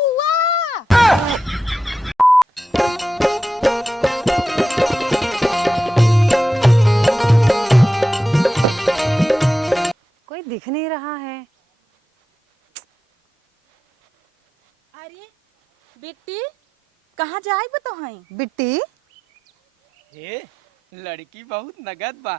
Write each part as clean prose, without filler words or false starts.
बुआ। कोई दिख नहीं रहा है। अरे बेटी कहाँ जाए बताई? बिट्टी हे लड़की बहुत नगद बा।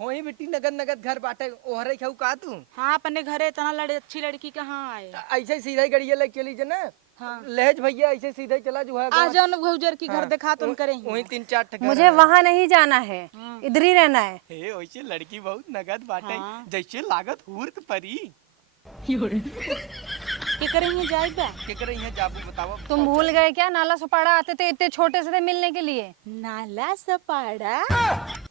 होई बेटी नगद नगद घर बाटे ओहरे खाऊ का तू हाँ अपने घरे इतना अच्छी लड़की कहाँ आए? ऐसे सीधा गड़िया लेके चली जना। हाँ लहज भैया ऐसे सीधे चला जो है आ जाओ न भौजर की घर दिखा तुम करें। वही 3-4 ठे घर मुझे है। वहाँ नहीं जाना है, इधर ही रहना है। हे वैसे लड़की बहुत नगद बाटे। हाँ। जैसे लागत हूर्त परी के करेंगे जाए बा? केकरे यहाँ जाबू बताओ। तुम भूल गए क्या? नाला सुपाड़ा आते थे, इतने छोटे से थे मिलने के लिए। नाला सपाड़ा?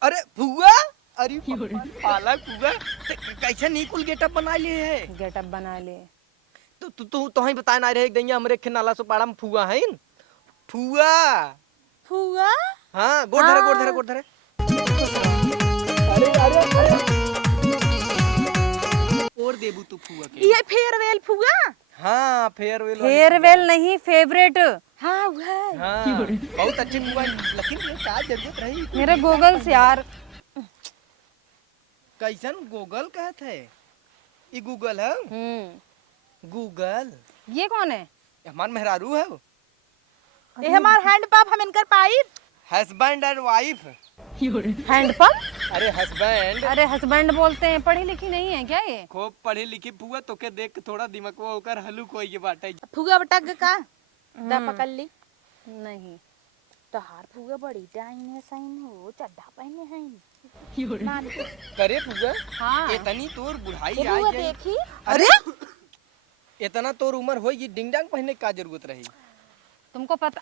अरे फुआ, अरे पाला फुआ कैसे नहीं कुल गेटअप बना लिए है। गेटअप बना ले। तो ही बताए ना रहे दैया हमरे के नाला सो पाड़ा में फुआ है फुआ। फुआ? हाँ गोड़ धरे गोड़ धरे गोड़ धरे। अरे अरे अरे और देबू तू फुआ के। ये फेयरवेल फुआ? हाँ फेयरवेल फेयरवेल नहीं, फेवरेट। हाँ वह। हाँ बहुत अच्छी फुआ लेकिन ये क्या जरूरत रही। मेरे गूगल्स यार। कैसन गूगल कहत है? ये गूगल है गूगल। ये कौन है? हमार मेहरारू है ये हमार हैंड पंप हम इनकर pipe. Husband and wife. Hand pump? अरे हस्बैंड। अरे हस्बैंड बोलते हैं, पढ़ी लिखी नहीं है क्या ये? खूब पढ़ी लिखी फुआ तो के देख के थोड़ा दिमाग वो होकर हलू कोई ये बाटे। फुआ बटक का दा पकड़ ली। नहीं। तोहार फुआ बड़ी डाइन है साइन हो चड्ढा पहने हैं। मान के। करे फुआ हाँ। इतनी तोर बुढ़ाई ये आई फुआ गई। देखी। अरे इतना तोर उम्र हो ये डिंग डांग पहनने का जरूरत रही। तुमको पता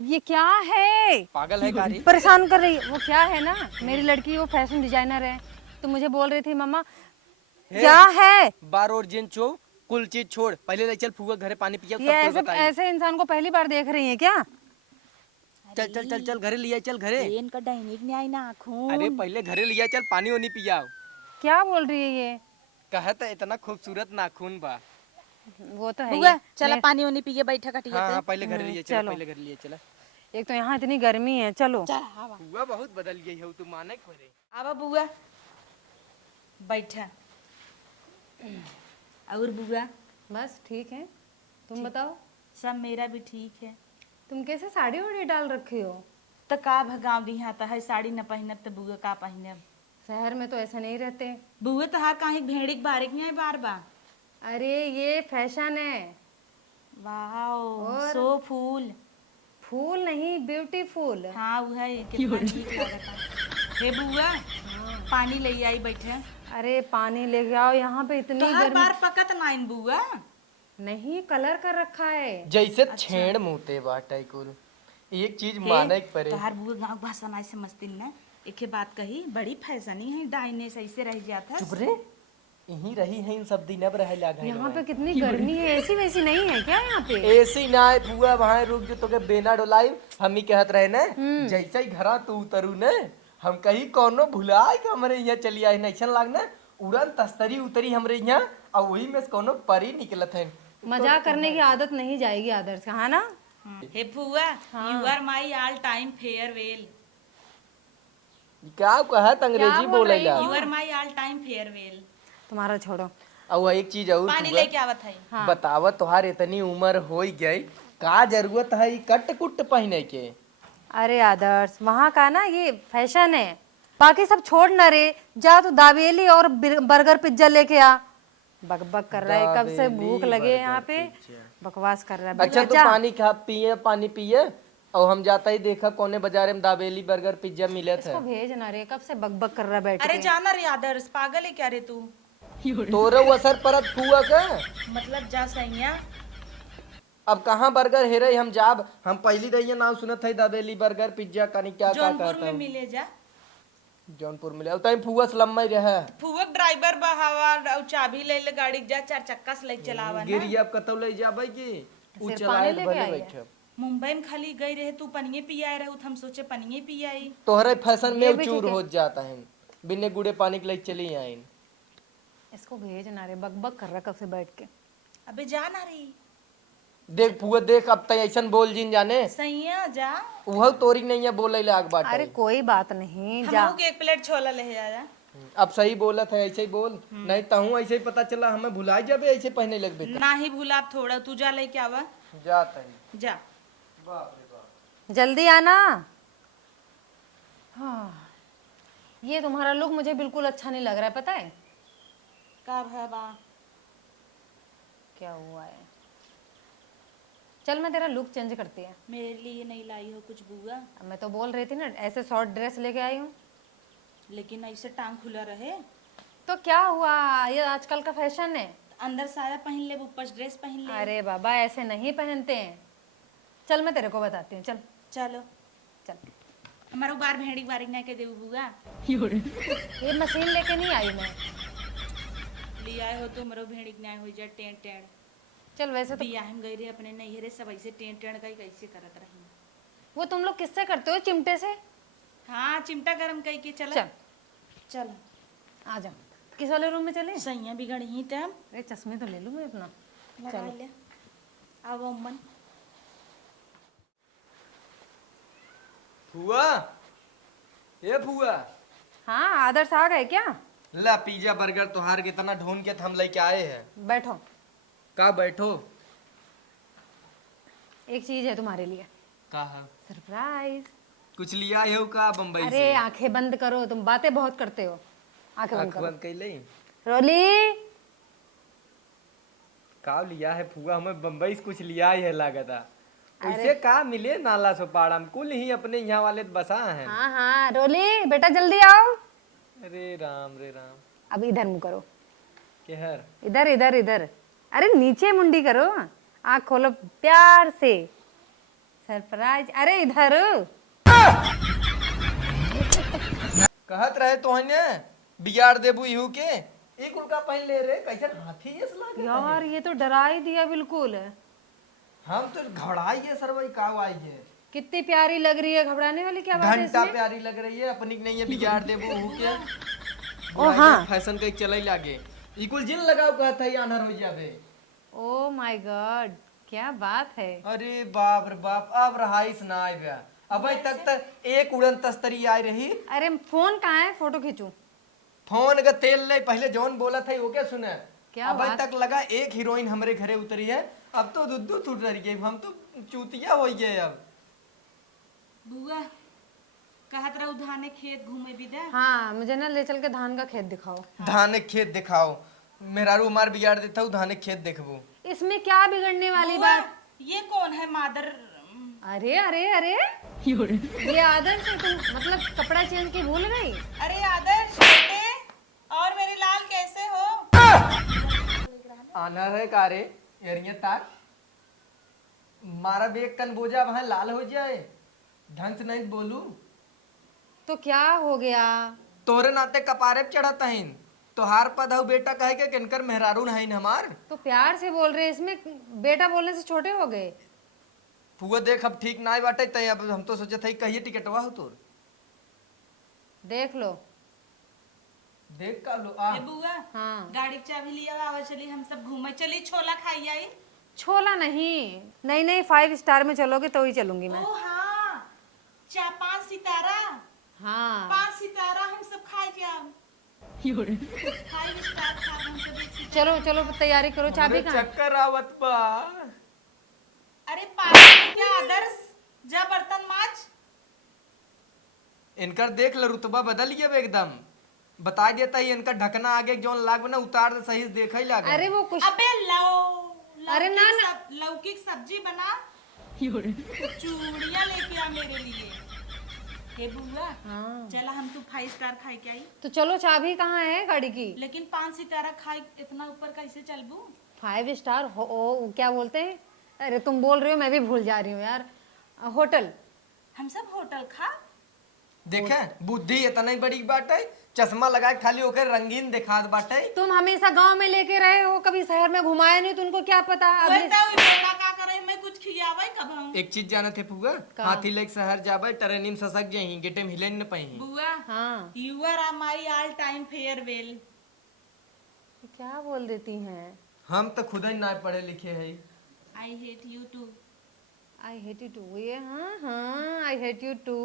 ये क्या है? पागल है गाड़ी। परेशान कर रही है वो। क्या है ना, मेरी लड़की वो फैशन डिजाइनर है, तो मुझे बोल रही थी मम्मा क्या है। बार और जेन चो कुल चीज छोड़ पहले ले चल फुआ घरे पानी पिया ये ऐसे इंसान को पहली बार देख रही है क्या? चल चल चल चल घरे लिया चल घरे। ये इनका डाइनिक न्याय ना खून। अरे पहले घरे लिया चल पानी वानी पियाओ। क्या बोल रही है ये? कहत इतना खूबसूरत नाखून बा। वो तो है फुआ ही। चला पानी वानी पिए बैठा कटिए। हाँ पहले घरे लिए चल चलो। पहले घरे लिए चला। एक तो यहाँ इतनी गर्मी है। चलो चल हवा। फुआ बहुत बदल गई हो तू माने खोरे। आवा बुआ बैठा। और बुआ बस ठीक है, तुम बताओ। सब मेरा भी ठीक है। तुम कैसे साड़ी वाड़ी डाल रखे हो? तो का भगाव दी है साड़ी न पहनब तो बुआ का पहनब। शहर में तो ऐसे नहीं रहते। बुआ तो हर कहीं भेड़िक बारिक नहीं बार बा। अरे ये फैशन है। वाओ और? सो फूल। फूल नहीं, ब्यूटीफुल। हाँ वो है कितना ठीक लगता। हे बुआ पानी ले आई बैठे। अरे पानी लेके आओ, यहाँ पे इतनी तो हर गर्मी। बार पकत नाइन बुआ। नहीं, कलर कर रखा है। जैसे छेड़ मुते बाटे कुल एक चीज माने के परे। तो हर बुआ गाँव भाषा में से मस्ती न एक बात कही बड़ी फैशनी है डाइने से ऐसे रह जाता। चुप रे यहीं रही है इन सब दिन अब रह लगा। यहाँ पे कितनी गर्मी है, ऐसी वैसी नहीं है क्या यहाँ पे? ऐसी ना है फुआ वहां रुक जो तोके बेना डोलाई हम ही कहत रहे ने जैसे ही घरा तू उतरू ने हम कहीं कोनो भुलाए के हमरे यहाँ चली आई नैसन लागना उड़न तस्तरी उतरी हमरे यहाँ और वही में से कोनो परी निकलत है। मजाक करने की आदत नहीं जाएगी आदर्श, हाँ ना? हे फुआ you are my all time farewell. क्या कहत अंग्रेजी बोलेला। You are my all time farewell. तुम्हारा छोड़ो। और एक चीज और पानी फुआ, लेके आवत है। हाँ। बतावा तोहार इतनी उम्र हो गई का जरूरत है कट कुट पहने के। अरे आदर्श वहाँ का ना ये फैशन है, बाकी सब छोड़ ना रे। जा तू दावेली और बर्गर पिज्जा लेके आ। बकबक कर रहा है, कब से भूख लगे यहाँ पे बकवास कर रहा है। अच्छा तू पानी खा पिए पानी पिए और हम जाता ही देखा कोने बाजारे में दाबेली बर्गर पिज्जा मिले थे। इसको भेज ना रे, कब से बकबक कर रहा है बैठ अरे के। जाना रे आदर्श पागल है क्या रे तू? तोरे असर परत फुआ का। मतलब जा सैया। अब कहाँ बर्गर हेरे हम जाब हम पहली रही नाम सुनत है दाबेली बर्गर पिज्जा का नहीं क्या जौनपुर कहता में हूँ। मिले जा। जौनपुर मिले अब फुआ से लम्बा ही रहे। फुआ ड्राइवर बहावा और चाबी ले ले गाड़ी जा 4 चक्का से ले चलावा ना। गिरिया अब कतौ ले जाबे की उ सिर्फ चलाए पानी लेके भले आई है। बैठे। मुंबई में खाली गई रहे तू पनिये पिया रहे हम सोचे पनिये पियाई। तोहरे फैशन ये में भी चूर ठीक है। हो जाता है बिना गुड़े पानी के लिए चली आई। इसको भेज ना रे, बकबक कर रहा है कब से बैठ के। अबे जा ना रही देख फुआ देख, अब तय ऐसन बोल जिन जाने सैया जा। वह तोरी नहीं है बोले लाग बात अरे कोई बात नहीं, जा। हमहू के 1 प्लेट छोला ले आया। अब सही बोलत है, ऐसे ही बोल, नहीं तहूँ ऐसे ही पता चला हमें भुलाई जाबे ऐसे पहने लगबे तो। ना ही भूला थोड़ा, तू जा लेके आवा। जाता है। जा। बाप रे बाप। जल्दी आना। हाँ, ये तुम्हारा लुक मुझे बिल्कुल अच्छा नहीं लग रहा है, पता है का है बा? क्या हुआ है? चल मैं तेरा लुक चेंज करती है। मेरे लिए नहीं लाई हो कुछ बुआ? अब मैं तो बोल रही थी ना, ऐसे शॉर्ट ड्रेस लेके आई हूँ। लेकिन ऐसे टांग खुला रहे। तो क्या हुआ, ये आजकल का फैशन है। अंदर साया पहन ले, ऊपर ड्रेस पहन ले। अरे बाबा ऐसे नहीं पहनते हैं। चल मैं तेरे को बताती हूँ, चल चलो चल। हमारो बार भेड़ी बारी ना के देऊ बुआ। ये मशीन लेके नहीं आई मैं। लिया हो तो मरो भेड़ी ना हो जा टें टें। चल वैसे तो बिया हम गई रे अपने नैहरे सब ऐसे टें टें का कैसे करत रही। वो तुम लोग किससे करते हो, चिमटे से? हाँ चिमटा गरम कई के चल। चल चल आ जाओ। किस वाले रूम में चले? सैया बिगड़ ही तम अरे चश्मे तो ले लूँ मैं अपना। लगा ले। अब अम्मन फुआ, ए फुआ, हाँ आदर्श आ गए क्या? ला पिज्जा बर्गर तोहार के इतना ढूंढ के हम लेके आए हैं। बैठो, का बैठो। एक चीज है तुम्हारे लिए, का है? सरप्राइज। कुछ लिया है का बम्बई अरे से? आंखें बंद करो, तुम बातें बहुत करते हो। आंखें बंद आँख करो। बंद कैले। रोली, का लिया है फुआ, हमें बम्बई से कुछ लिया है लागता। उसे का मिले नाला सोपाड़ा में, कुल ही अपने यहाँ वाले तो बसा है। हाँ हाँ रोली बेटा जल्दी आओ। रे राम रे राम। अब इधर मुंह करो, केहर? इधर इधर इधर। अरे नीचे मुंडी करो, आँख खोलो प्यार से। सरप्राइज, अरे इधर। कहत रहे तो बिगाड़ देबू इहू के। एक उनका पहन ले रे, कैसे हाथी ये लागे। यार ये तो डरा ही दिया बिल्कुल। हम तो घबराई है सरवई का आई है। कितनी प्यारी लग रही है, घबराने वाली क्या बात है घंटा इसमें? प्यारी लग रही है, अपनी नहीं है बिगाड़ देबू इहू के। ओ हाँ, फैशन के चले लागे। इकुल जिन लगाओ कहत है आनर हो जाबे। ओ माय गॉड, क्या बात है। अरे बाप रे बाप, अब रहाइस ना आए बया। अभी तक एक उड़न तस्तरी आई रही। अरे फोन कहाँ है, फोटो खींचूं? फोन का तेल ले, पहले जौन बोला था वो क्या सुने। क्या अभी बात? तक लगा एक हीरोइन हमारे घरे उतरी है, अब तो दुद्दू टूट रही है, हम तो चूतिया हो गए अब। बुआ कहत रहा धाने खेत घूमे भी दे। हाँ मुझे ना ले चल के धान का खेत दिखाओ। धान के खेत दिखाओ, मेहरारू मार बिगाड़ देता हूँ, धान के खेत देखबू। इसमें क्या बिगड़ने वाली बात? ये कौन है मादर? अरे अरे अरे ये आदर्श है, तुम मतलब कपड़ा चेंज की भूल गई? अरे आदर्श बेटे, और मेरे लाल कैसे हो? आना है कारे एरिया तार मारा बेग कन बोझा वहां लाल हो जाए, ढंग से नहीं बोलू तो क्या हो गया? तोरे नाते कपारे पे चढ़ता है। तोहार पद हो बेटा कहे के किनकर मेहरारू नहीं हमार। तो प्यार से बोल रहे, इसमें बेटा बोलने से छोटे हो गए। फुआ देख अब ठीक ना बाटे तय, अब हम तो सोचे थे कहिए टिकटवा हो तोर। देख लो। देख का लो आ। ये बुआ हाँ गाड़ी की चाबी लिया आवा, चली हम सब घूमे, चली छोला खाई आई। छोला नहीं, नहीं नहीं 5 स्टार में चलोगे तो ही चलूंगी मैं। ओ हाँ, 5 सितारा। हाँ 5 सितारा हम सब खाए क्या? 5 स्टार खा हम सब एक सितारा। चलो चलो तैयारी करो, चाबी हमरे कहाँ? चक्कर आवत बा। अरे पागल क्या आदर्श, जा बर्तन मांज। इनकर देख ल रुतबा बदल गया एकदम। बता देता ही इनका ढकना आगे जोन लाग ना उतार दे, सही से देखा ही लागे। अरे वो कुछ अबे अरे ना, ना। लौकी की सब्जी बना, चूड़ियां लेके आ मेरे लिए। हे बुआ हाँ चला हम तू 5 स्टार खाए के आई, तो चलो, चाबी कहाँ है गाड़ी की? लेकिन 5 सितारा खाए इतना ऊपर कैसे चलबू? 5 स्टार हो क्या बोलते हैं? अरे तुम बोल रही हो, मैं भी भूल जा रही हूँ यार। होटल। हम सब होटल खा। देखे बुद्धि इतना ही बड़ी बात है, चश्मा लगाए खाली होकर रंगीन दिखात बाटे। तुम हमेशा गांव में लेके रहे हो, कभी शहर में घुमाया नहीं, तो उनको क्या पता? अभी बोलता हूँ बेटा का करे, मैं कुछ खियावे कब हम? एक चीज जाने थे फुआ, हाथी लेके शहर जाबे ट्रेन में ससक जाही, गेटे में हिले न पाही। बुआ हाँ you are my all time farewell. क्या बोल देती हैं? हम तो खुद ही ना पढ़े लिखे है। I hate you too. I hate you too, ये हाँ हाँ, आई हेट यू टू।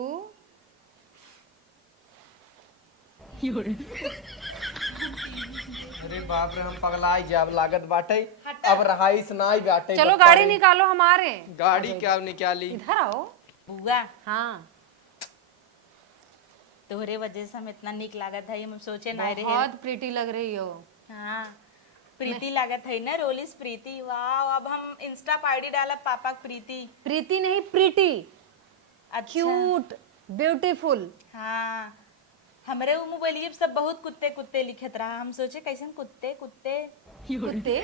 अरे बाप रे, हम पगलाई जाब लागत बाटे। अब रहाई सुनाई बाटे। चलो बप्पा गाड़ी रे। निकालो हमारे। गाड़ी क्या निकाली? इधर आओ। बुआ हाँ, तोहरे वजह से हम इतना निक लागत है, हम सोचे ना रहे। बहुत प्रीटी लग रही हो। हाँ प्रीति लागत है ना, रोलिस प्रीति। वाह, अब हम इंस्टा पर आईडी डालब पापा की प्रीति। प्रीति नहीं, प्रीटी। अच्छा क्यूट, ब्यूटीफुल। हाँ, हमरे वो मोबाइल सब बहुत कुत्ते कुत्ते लिखत रहा। हम सोचे कैसन कुत्ते कुत्ते। कुत्ते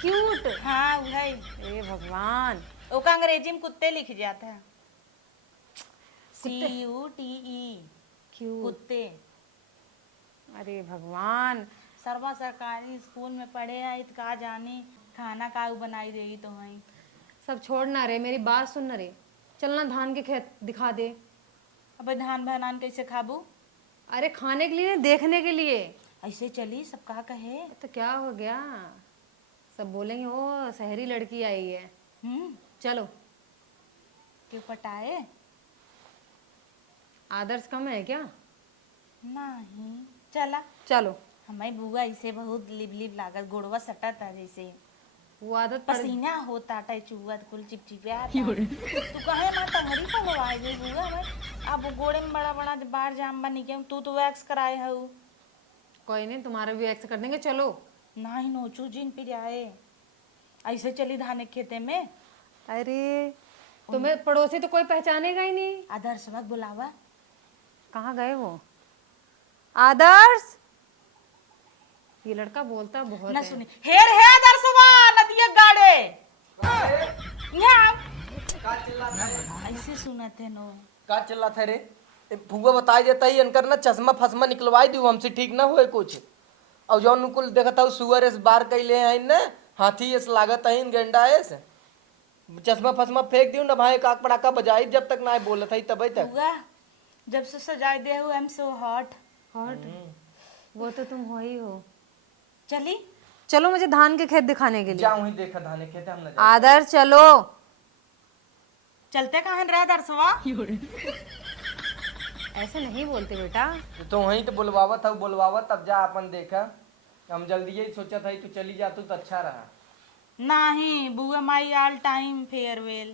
क्यूट। हाँ वही, हे भगवान। ओका अंग्रेजी में कुत्ते लिख जाता है, CUTE क्यूट। कुत्ते। अरे भगवान। सर्वा सरकारी स्कूल में पढ़े है तो का जाने खाना का बनाई देगी तो वही। सब छोड़ ना रे, मेरी बात सुन ना रे। चलना धान के खेत दिखा दे। अब धान बनान कैसे खाबू? अरे खाने के लिए, देखने के लिए। ऐसे चली सब का कहे। तो क्या हो गया, सब बोलेंगे ओ शहरी लड़की आई है। चलो। क्यों पटाए? आदर्श कम है क्या? नहीं चला। चलो। हमारी बुआ इसे बहुत लिब लिब लागत, गोड़वा सटा था जैसे वो आदत पड़। पसीना होता टा चुआ कुल चिपचिपिया। तू कहे मां तंगड़ी पर लवाई गई बुआ भाई। अब गोड़े में बड़ा बड़ा बार जाम बनी के तू तो वैक्स कराए है। कोई नहीं, तुम्हारा भी एक्स कर देंगे। चलो। नहीं नोचू जिन पे जाए, ऐसे चली धाने खेते में। अरे तुम्हें पड़ोसी तो कोई पहचानेगा ही नहीं। आदर्श वक्त बुलावा। कहाँ गए वो? आदर्श। ये लड़का बोलता बहुत ना है। सुनी हेर है आदर्शवा नदिया गाड़े। यहाँ ऐसे सुनते नो का चल रहा था रे? फुआ बताई देता ही इनकर ना चश्मा फसमा निकलवाई दी, हमसे ठीक ना हुए कुछ। और जो अनुकुल देखता हूँ सुअर एस बार कैले हैं ना, हाथी एस लागत है गेंडा एस। चश्मा फसमा फेंक दियो ना भाई, काक पड़ाका बजाई जब तक ना बोलत है तब तक। बुआ जब से सजाए दे हो, I am so hot. Hot? वो तो तुम हो ही हो। चली चलो मुझे धान के खेत दिखाने के लिए। जाऊँ ही देखा धाने खेते हम ना। आदर्श चलो। चलते कहाँ रहा आदर्शवा? ऐसे नहीं बोलते बेटा। तो वहीं तो बुलवावत है, बुलवावत तब जा अपन देखा। हम जल्दी यही सोचा था तू चली जा तू तो अच्छा रहा। नहीं बुआ माई ऑल टाइम फेयरवेल।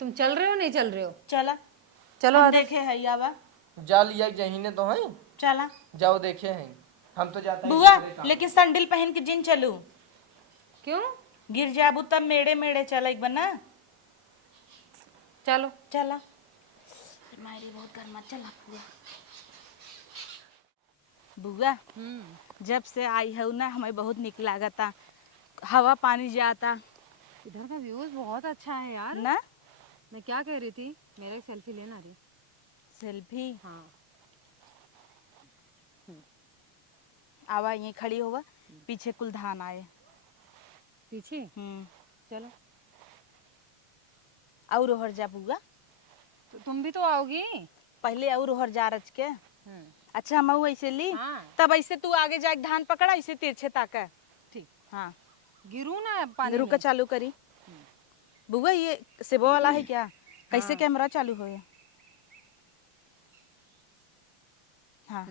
तुम चल रहे हो नहीं चल रहे हो? चला चलो हम आदर्श। देखे है यावा। जा लिया जहीने तो है। चला जाओ देखे हैं, हम तो जाते हैं बुआ, दूसरे काम। लेकिन सैंडल पहन के जिन चलू। क्यों? गिर जाबू तब मेड़े मेड़े चल बना। चलो। चला मारी बहुत गर्मा। चला बुआ, जब से आई है ना हमें बहुत निक लागता, हवा पानी जाता। इधर का व्यूज बहुत अच्छा है यार। ना मैं क्या कह रही थी, मेरा एक सेल्फी लेना थी। सेल्फी? हाँ। आवा यहीं खड़ी होगा, पीछे कुल धान आए। पीछे? चलो। और ओहर जा बुआ। तो तुम भी तो आओगी। पहले और ओहर जा रच के। अच्छा हम ऐसे ली। हाँ। तब ऐसे तू आगे जाके धान पकड़ा, ऐसे तिरछे ताका। ठीक। हाँ गिरू ना पानी रुका में। चालू करी। बुआ ये सेबो वाला है क्या? कैसे कैमरा चालू हो? हाँ।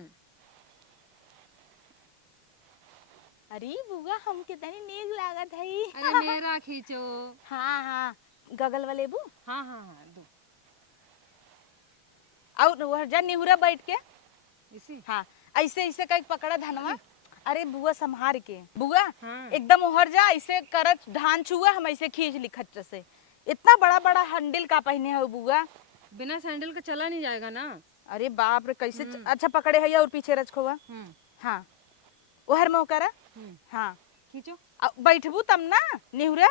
अरे बुआ हम कितनी नीक लागत है। अरे मेरा खींचो। हाँ हाँ गगल वाले बू। हाँ हाँ हाँ दो। और वह जा निहुरा बैठ के। इसी। हाँ ऐसे ऐसे कहीं पकड़ा धनवा। अरे बुआ संभार के बुआ। हाँ। एकदम उहर जा, ऐसे करत धान छुआ, हम ऐसे खींच ली खच्च से। इतना बड़ा बड़ा हैंडल का पहने हो बुआ? बिना सैंडल के चला नहीं जाएगा ना। अरे बाप रे कैसे अच्छा पकड़े है और पीछे रचखोवा। हाँ उहर में करा। हाँ खींचो। बैठबू तब ना निहुरा,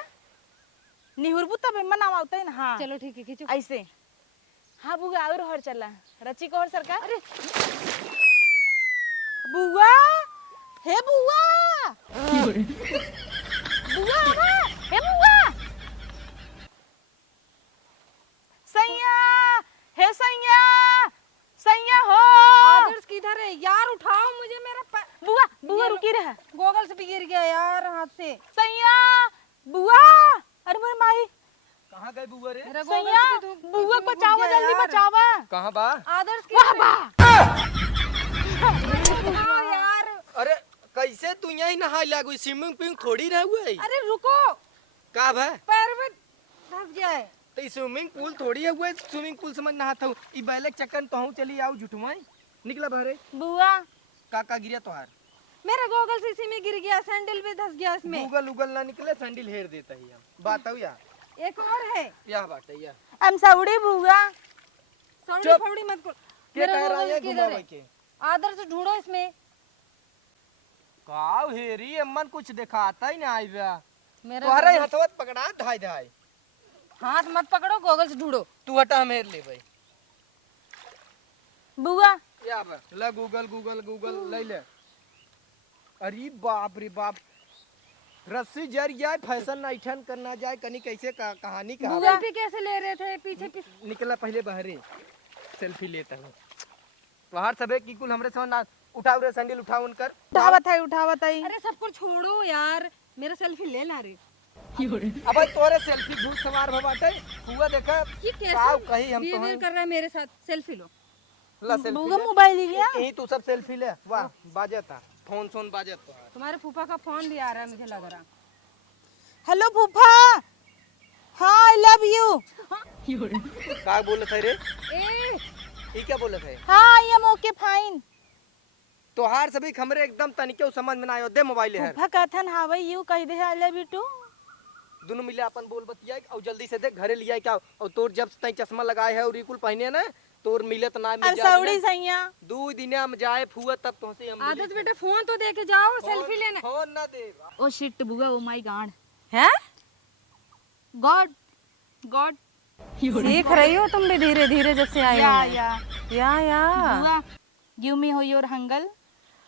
निहुरबू तब मन आवता है ना। हाँ चलो ठीक है, खींचो ऐसे। हाँ बुआ और हर चला रची को हर सरकार। अरे बुआ, हे बुआ, बुआ हे बुआ, सैया, हे सैया, सैया हो। आदर्श किधर है यार? उठाओ मुझे, मेरा बुआ रुकी रुकी रहा गोगल्स भी गिर गया यार हाथ से। सैया बुआ, अरे मेरे माही कहाँ गए बुआ रे? मेरा सैया गोगल्स भी बुआ डूब बचाओ, गया जल्दी यार। बचावा। कहाँ बा? आदर्श की वाह बा हाँ यार। अरे कैसे तू यही नहाई लागू? स्विमिंग पूल थोड़ी रह हुए अरे रुको, का भा? पैर में धस गया है। तो स्विमिंग पूल थोड़ी है हुए, स्विमिंग पूल समझ नहाता हूँ। ई बैलक चक्कर तो हूँ चली आओ झुठुमाई निकला बाहरे। बुआ का गिरा तोहार? मेरा गोगल्स इसी में गिर गया, सैंडल भी धस गया इसमें। गूगल उगल ना निकले, सैंडल हेर देता ही हम। बात हो या एक और है। या बात है या हम सौड़ी बुआ। सौड़ी चुप। फौड़ी मत कर। के मेरा कह रहा गोगल्स है किधर घुमावे है? के? आदर्श ढूंढो इसमें। काव हेरी अम्मन कुछ दिखाता ही ना आई बा। मेरा तोहरा गोगल्स- हथवत पकड़ा धाय धाय। हाथ मत पकड़ो, गोगल्स ढूंढो। तू हटा हम हेर ले भाई। बुआ या बा ला गूगल गूगल गूगल ले ले। अरे बाप रे बाप, रस्सी जर जाए, फैशन नाइठन करना जाए, कनी कैसे कहानी कहा सेल्फी कैसे ले रहे थे पीछे पीछे? निकला पहले बहरे सेल्फी लेता हूँ। बाहर सबे की कुल हमरे समझ ना उठाओ रे, सैंडल उठाओ उनकर। उठावत है। अरे सब कुछ छोड़ो यार, मेरा सेल्फी ले ला रे। अब तोरे सेल्फी झूठ सवार भबाटे हुआ देखा। ये साहब कैसे कहीं हम तो बिहेवियर कर रहा है मेरे साथ? सेल्फी लो। ला सेल्फी बुआ ले। मोबाइल ले गया। यही तू सब सेल्फी ले। वाह बाजता फोन सोन बाजत। तुम्हारे फूफा का फोन भी आ रहा है मुझे लग रहा। हेलो फूफा, हाँ आई लव यू। का बोलत है रे? ए ये क्या बोलत है? हाँ आई एम ओके फाइन। तोहार सभी हमरे एकदम तनिके समझ में ना आयो। दे मोबाइल है फूफा कथन हाउ आर यू कह दे आई लव यू टू। दोनों मिले अपन बोल बतिया और जल्दी से दे घरे लिया क्या। और तोर जब तई चश्मा लगाए है और इकुल पहने ना, तोर मिलत ना अब मिल सौड़ी सैया। 2 दिन हम जाए फुआ तब तुमसे हम आदत बेटा, फोन तो दे के जाओ, सेल्फी लेना फोन ना दे। ओ शिट बुआ, ओ माय गॉड, है। God God. सीख रही हो तुम भी धीरे धीरे जब से आई या हो। या या बुआ गिव मी हो योर हंगल।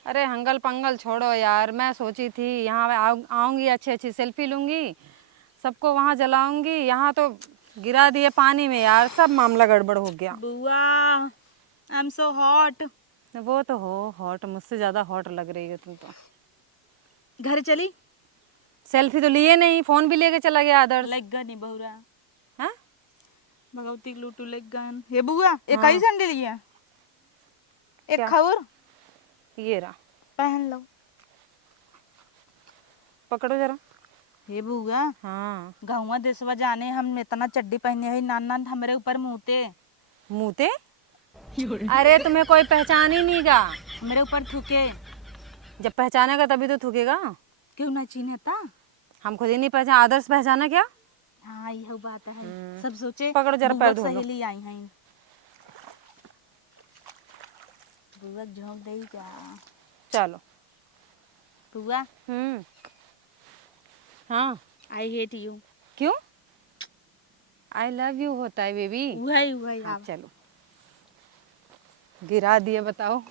अरे हंगल पंगल छोड़ो यार, मैं सोची थी यहाँ आऊंगी, अच्छी अच्छी सेल्फी लूंगी, सबको वहाँ जलाऊंगी। यहाँ तो गिरा दिए पानी में यार, सब मामला गड़बड़ हो गया। बुआ आई एम सो हॉट। वो तो हो हॉट, मुझसे ज्यादा हॉट लग रही है तुम तो। घर चली सेल्फी तो लिए नहीं, फोन भी लेके चला गया आदर्श। लग गन बहुरा। हाँ? भगवती लूटू लग गन। हे बुआ एक ही सैंडल लिया, एक क्या? खबर ये रहा, पहन लो। पकड़ो जरा। हे बुआ हाँ गहुआ देशवा जाने हम इतना चड्डी पहने है, नान नान हमरे ऊपर मुँहते मुँहते। अरे तुम्हें कोई पहचान ही नहीं गा। हमरे ऊपर थूके। जब पहचानेगा तभी तो थूकेगा। क्यों ना चीने था? हम खुद ही नहीं पहचान, आदर्श पहचाना क्या? हाँ यह बात है। सब सोचे पकड़ो जरा, बुआ पैर धो लो। सहेली आई हैं। बुआ झोंक दे क्या? चलो। बुआ हाँ आई हेट यू। क्यों? आई लव यू होता है बेबी। वही वही हाँ, चलो गिरा दिए, बताओ।